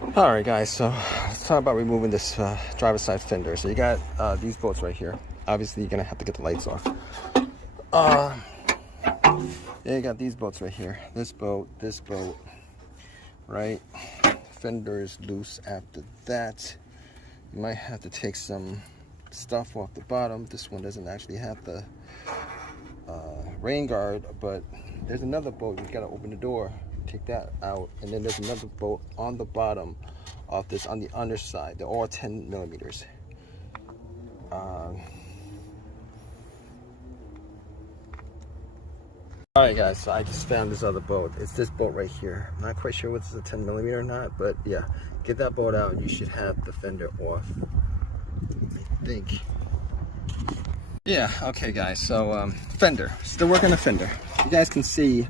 Alright guys, so let's talk about removing this driver's side fender. So you got these bolts right here. Obviously you're gonna have to get the lights off. Yeah, you got these bolts right here. This bolt, right? Fender is loose after that. You might have to take some stuff off the bottom. This one doesn't actually have the rain guard, but there's another bolt. You gotta open the door, take that out, and then there's another bolt on the bottom of this on the underside. They're all 10 millimeters. Alright guys, so I just found this other bolt. It's this bolt right here. I'm not quite sure whether it's a 10 millimeter or not, but yeah, get that bolt out and you should have the fender off, I think. Yeah, okay guys, so fender, still working the fender. You guys can see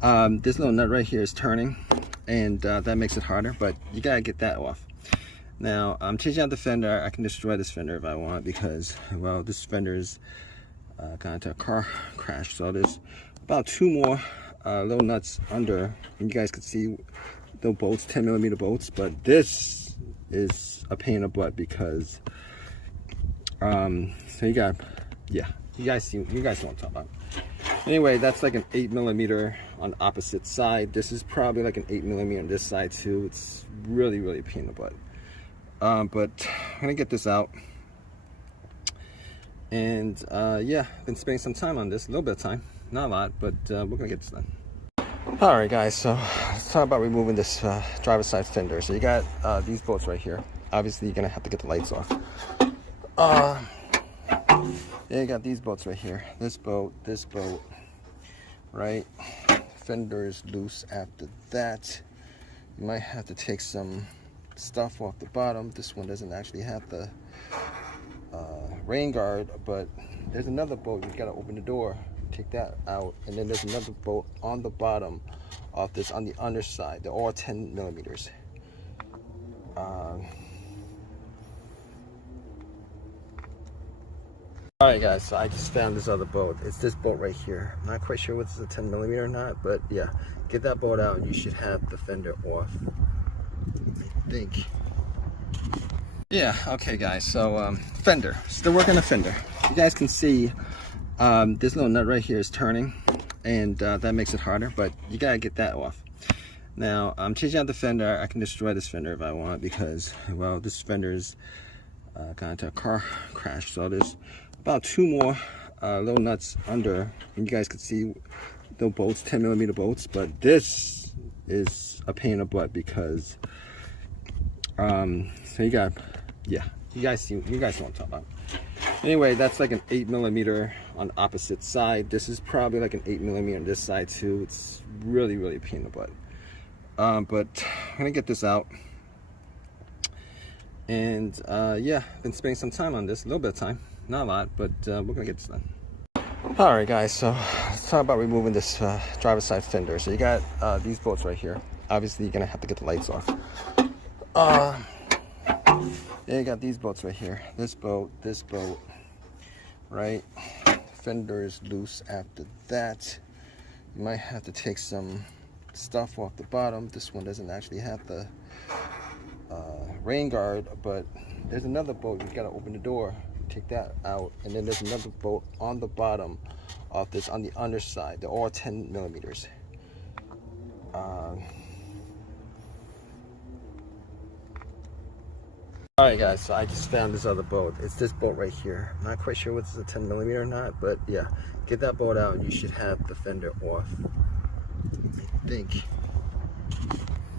this little nut right here is turning, and that makes it harder, but you gotta get that off. Now, I'm changing out the fender. I can destroy this fender if I want because, well, this fender is got into a car crash, so there's about two more little nuts under, and you guys can see the bolts, 10 millimeter bolts, but this is a pain in the butt because so you got, yeah, you guys know what I'm talking about. Anyway, that's like an 8 millimeter on the opposite side. This is probably like an 8 millimeter on this side too. It's really a pain in the butt. But I'm gonna get this out, and yeah, been spending some time on this, a little bit of time, not a lot, but we're gonna get this done. Alright guys, so let's talk about removing this driver's side fender. So you got these bolts right here. Obviously you're gonna have to get the lights off. Yeah, you got these bolts right here. This bolt, right? Fender is loose after that. You might have to take some stuff off the bottom. This one doesn't actually have the rain guard, but there's another bolt. You gotta open the door, take that out, and then there's another bolt on the bottom of this on the underside. They're all 10 millimeters. Alright guys, so I just found this other bolt. It's this bolt right here. I'm not quite sure whether it's a 10 millimeter or not, but yeah, get that bolt out and you should have the fender off, I think. Yeah, okay guys, so fender, still working the fender. You guys can see this little nut right here is turning, and that makes it harder, but you gotta get that off. Now, I'm changing out the fender. I can destroy this fender if I want because, well, this fender is got into a car crash, so there's about two more little nuts under, and you guys can see the bolts, 10 millimeter bolts, but this is a pain in the butt because so you got, yeah, you guys know what I'm talking about. Anyway, that's like an 8 millimeter on the opposite side. This is probably like an 8 millimeter on this side too. It's really a pain in the butt. But I'm gonna get this out, and yeah, been spending some time on this, a little bit of time, not a lot, but we're gonna get this done. Alright guys, so let's talk about removing this driver's side fender. So you got these bolts right here. Obviously you're gonna have to get the lights off. Yeah, you got these bolts right here. This bolt, right? Fender is loose after that. You might have to take some stuff off the bottom. This one doesn't actually have the rain guard, but there's another bolt. You gotta open the door, take that out, and then there's another bolt on the bottom of this on the underside. They're all 10 millimeters. Alright guys, so I just found this other bolt. It's this bolt right here. I'm not quite sure whether it's a 10 millimeter or not, but yeah, get that bolt out and you should have the fender off, I think.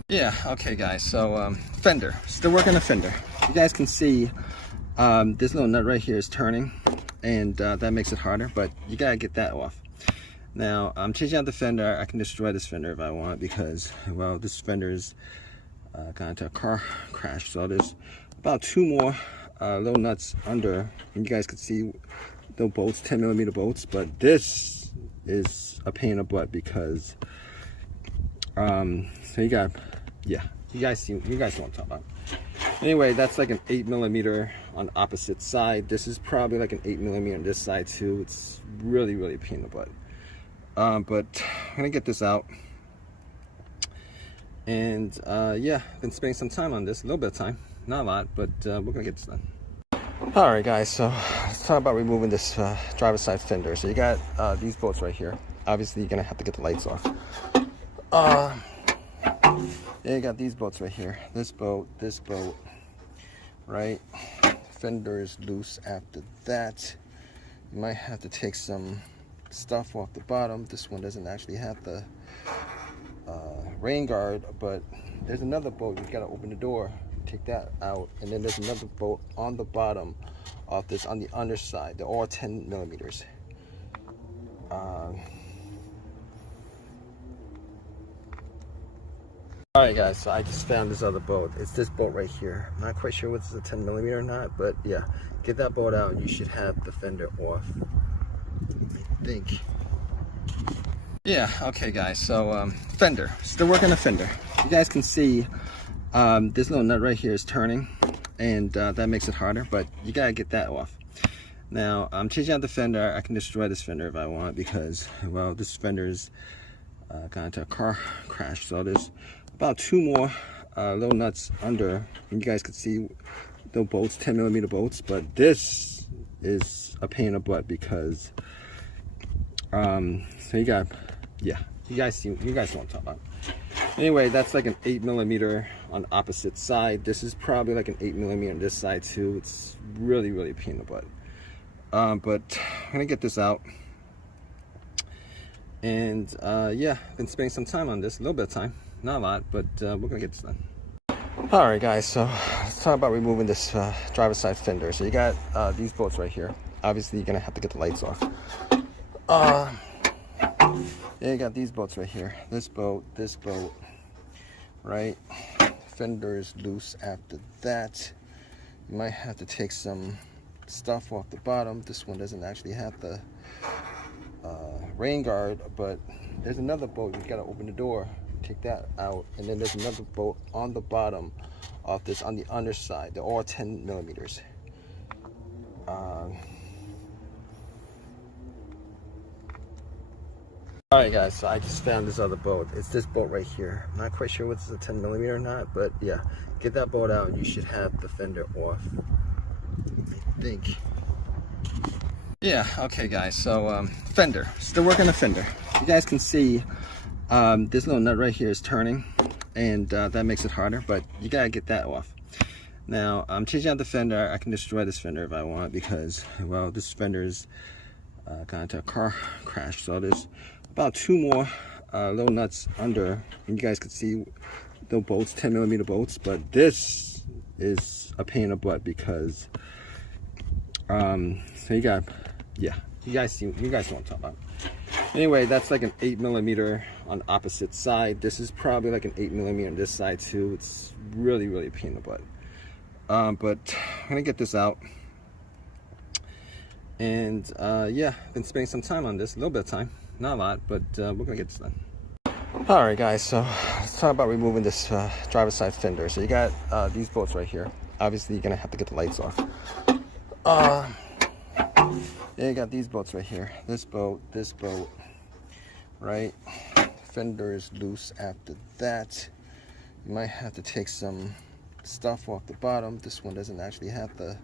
Yeah, okay guys, so fender, still working the fender. You guys can see this little nut right here is turning, and that makes it harder, but you gotta get that off. Now, I'm changing out the fender. I can destroy this fender if I want because, well, this fender is got into a car crash, so there's about two more little nuts under, and you guys can see the bolts, 10 millimeter bolts, but this is a pain in the butt because so you got, yeah, you guys know what I'm talking about. Anyway, that's like an 8 millimeter on the opposite side. This is probably like an 8 millimeter on this side too. It's really a pain in the butt. But I'm gonna get this out, And yeah, been spending some time on this, a little bit of time, not a lot, but we're gonna get this done. All right, guys, so let's talk about removing this driver's side fender. So you got these bolts right here. Obviously, you're gonna have to get the lights off. Yeah, you got these bolts right here. This bolt, right? Fender is loose after that. You might have to take some stuff off the bottom. This one doesn't actually have the rain guard, but there's another bolt. You gotta open the door, take that out, and then there's another bolt on the bottom of this on the underside. They're all 10 millimeters. All right, guys, so I just found this other bolt. It's this bolt right here. I'm not quite sure whether it's a 10 millimeter or not, but yeah, get that bolt out and you should have the fender off, I think. Yeah, okay, guys, so fender, still working the fender. You guys can see this little nut right here is turning, and that makes it harder, but you gotta get that off. Now, I'm changing out the fender. I can destroy this fender if I want because, well, this fender's got into a car crash, so there's about 2 more little nuts under, and you guys can see the bolts, 10 millimeter bolts, but this is a pain in the butt because so you got, yeah, you guys know what I'm talking about. Anyway, that's like an 8 millimeter on the opposite side. This is probably like an 8 millimeter on this side too. It's really a pain in the butt. But I'm gonna get this out. And yeah, been spending some time on this, a little bit of time, not a lot, but we're gonna get this done. All right, guys, so let's talk about removing this driver's side fender. So you got these bolts right here. Obviously, you're gonna have to get the lights off. Yeah, you got these bolts right here. This bolt, right? Fender is loose after that. You might have to take some stuff off the bottom. This one doesn't actually have the rain guard, but there's another bolt. You gotta open the door, take that out, and then there's another bolt on the bottom of this on the underside. They're all 10 millimeters. All right, guys, so I just found this other bolt. It's this bolt right here. I'm not quite sure whether it's a 10 millimeter or not, but yeah, get that bolt out and you should have the fender off, I think. Yeah, okay, guys, so fender, still working the fender. You guys can see this little nut right here is turning, and that makes it harder, but you gotta get that off. Now, I'm changing out the fender. I can destroy this fender if I want because, well, this fender's got into a car crash, so there's about 2 more little nuts under, and you guys can see the bolts, 10 millimeter bolts, but this is a pain in the butt because so you got, yeah, you guys know what I'm talking about. Anyway, that's like an 8 millimeter on the opposite side. This is probably like an 8 millimeter on this side too. It's really a pain in the butt. But I'm gonna get this out. And yeah, been spending some time on this, a little bit of time, not a lot, but we're gonna get this done. All right, guys, so let's talk about removing this driver's side fender. So you got these bolts right here. Obviously, you're gonna have to get the lights off. Yeah, you got these bolts right here. This bolt, right? Fender is loose after that. You might have to take some stuff off the bottom. This one doesn't actually have the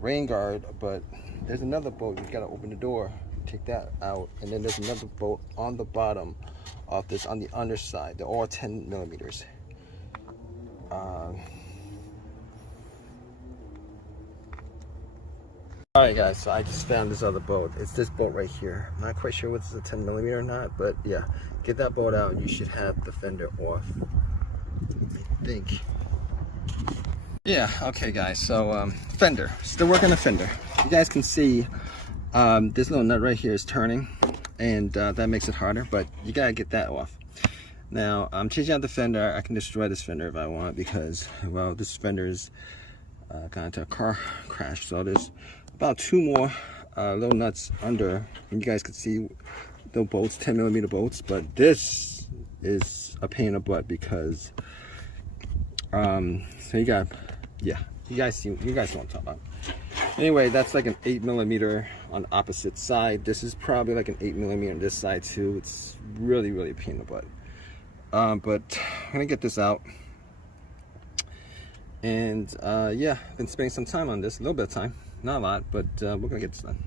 rain guard, but there's another bolt. You gotta open the door, take that out, and then there's another bolt on the bottom of this on the underside. They're all 10 millimeters. All right, guys, so I just found this other bolt. It's this bolt right here. I'm not quite sure whether it's a 10 millimeter or not, but yeah, get that bolt out and you should have the fender off, I think. Yeah, okay, guys, so fender, still working the fender. You guys can see this little nut right here is turning, and that makes it harder, but you gotta get that off. Now, I'm changing out the fender. I can destroy this fender if I want because, well, this fender's got into a car crash, so there's about 2 more little nuts under, and you guys can see the bolts, 10 millimeter bolts, but this is a pain in the butt because so you got, yeah, you guys know what I'm talking about. Anyway, that's like an 8 millimeter on the opposite side. This is probably like an 8 millimeter on this side too. It's really a pain in the butt. But I'm gonna get this out. And yeah, I've been spending some time on this, a little bit of time, not a lot, but we're gonna get this done.